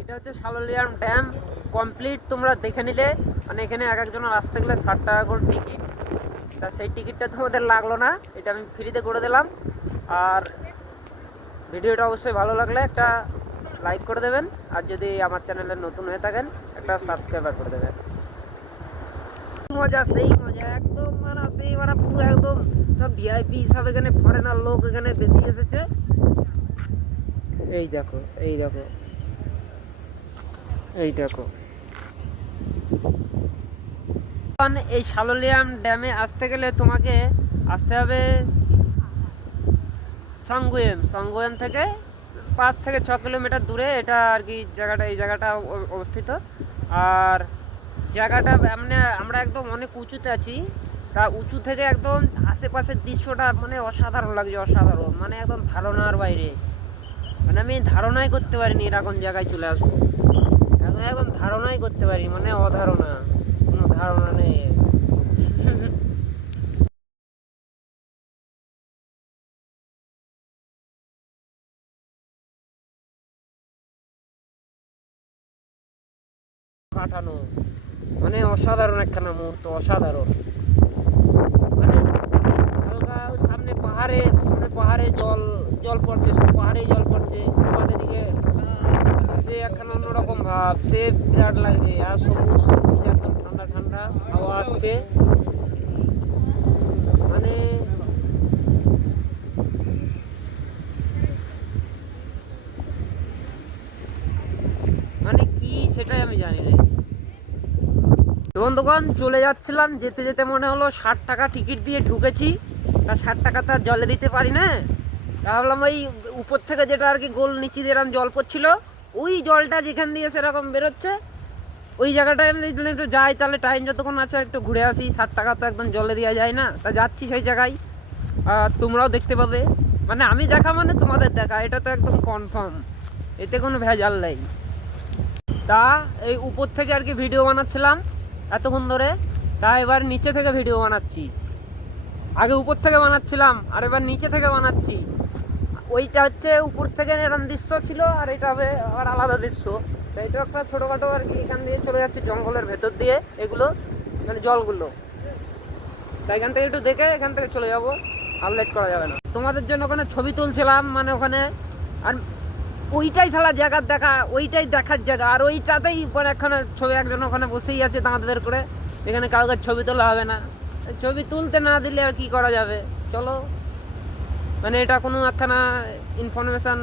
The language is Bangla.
এটা হচ্ছে সালোলিয়াম ড্যাম। কমপ্লিট তোমরা দেখে নিলে। মানে এখানে এক একজনের আসতে গেলে ষাট টাকা করে টিকিট তা সেই টিকিটটা তোমাদের লাগল না। এটা আমি ফ্রিতে করে দিলাম। আর ভিডিওটা অবশ্যই ভালো লাগলে একটা লাইক করে দেবেন। আর যদি আমার চ্যানেলে নতুন হয়ে থাকেন, একটা সাবস্ক্রাইবার করে দেবেন। মজা, সেই মজা। একদম মানে সেই মানে পুরো একদম সব ভিআইপি সব এখানে ফরেনার লোক এখানে বেশি এসেছে। এই দেখো এই দেখো। এই দেখো। এই সালোলিয়াম ড্যামে আসতে গেলে তোমাকে আসতে হবে সাঙ্গুয়েম। সাঙ্গুয়েম থেকে পাঁচ থেকে ছ কিলোমিটার দূরে এটা আর কি জায়গাটা, এই জায়গাটা অবস্থিত। আর জায়গাটা মানে আমরা একদম অনেক উঁচুতে আছি। তা উঁচু থেকে একদম আশেপাশের দৃশ্যটা মানে অসাধারণ লাগছে, অসাধারণ। মানে একদম ধারণার বাইরে। মানে আমি ধারণাই করতে পারিনি এরকম জায়গায় চলে আসব। এখন ধারণাই করতে পারি মানে অধারণা। কোনো ধারণা নেই। কাটানো। মানে অসাধারণ একখানা মুহূর্ত, অসাধারণ। মানে হালকা সামনে পাহাড়ে সামনে পাহাড়ে জল জল পড়ছে পাহাড়ে জল পড়ছে। আমাদের দিকে একখানা অন্যরকম ভাব। সে বিরাট লাগছে আর সবুজ সবুজ, একদম ঠান্ডা ঠান্ডা হাওয়া আসছে। মানে মানে কি সেটাই আমি জানি না। তো বন্ধুগণ, চলে যাচ্ছিলাম, যেতে যেতে মনে হলো ষাট টাকা টিকিট দিয়ে ঢুকেছি। তা ষাট টাকা তো আর জলে দিতে পারি না। তা ভাবলাম ওই উপর থেকে যেটা আর কি গোল নিচে যেরকম জল পড়ছিল ওই জলটা যেখান দিয়ে সেরকম বেরোচ্ছে, ওই জায়গাটায় আমি দেখলাম একটু যাই, তাহলে টাইম যতক্ষণ আছে একটু ঘুরে আসি। ষাট টাকা তো একদম জলে দেওয়া যায় না। তা যাচ্ছি সেই জায়গায়। আর তোমরাও দেখতে পাবে। মানে আমি দেখা মানে তোমাদের দেখা, এটা তো একদম কনফার্ম এতে কোনো ভেজাল নেই। তা এই উপর থেকে আর কি ভিডিও বানাচ্ছিলাম এতক্ষণ ধরে। তা এবার নিচে থেকে ভিডিও বানাচ্ছি। আগে উপর থেকে বানাচ্ছিলাম, আর এবার নিচে থেকে বানাচ্ছি। ওইটা হচ্ছে উপর থেকে এরকম দৃশ্য ছিল আর এটা হবে আবার আলাদা দৃশ্য। তো এটা একটা ছোটোখাটো আর কি, এখান দিয়ে চলে যাচ্ছে জঙ্গলের ভেতর দিয়ে এগুলো মানে জলগুলো। তাই এখান থেকে একটু দেখে এখান থেকে চলে যাব আর লেট করা যাবে না। তোমাদের জন্য ওখানে ছবি তুলছিলাম মানে ওখানে আর ওইটাই ছাড়া জায়গার দেখা, ওইটাই দেখার জায়গা। আর ওইটাতেই পরে একখানে ছবি, একজন ওখানে বসেই আছে দাঁত বের করে। এখানে কাউকে ছবি তোলা হবে না। ছবি তুলতে না দিলে আর কি করা যাবে? চলো। মানে এটা কোনো একখানা ইনফরমেশান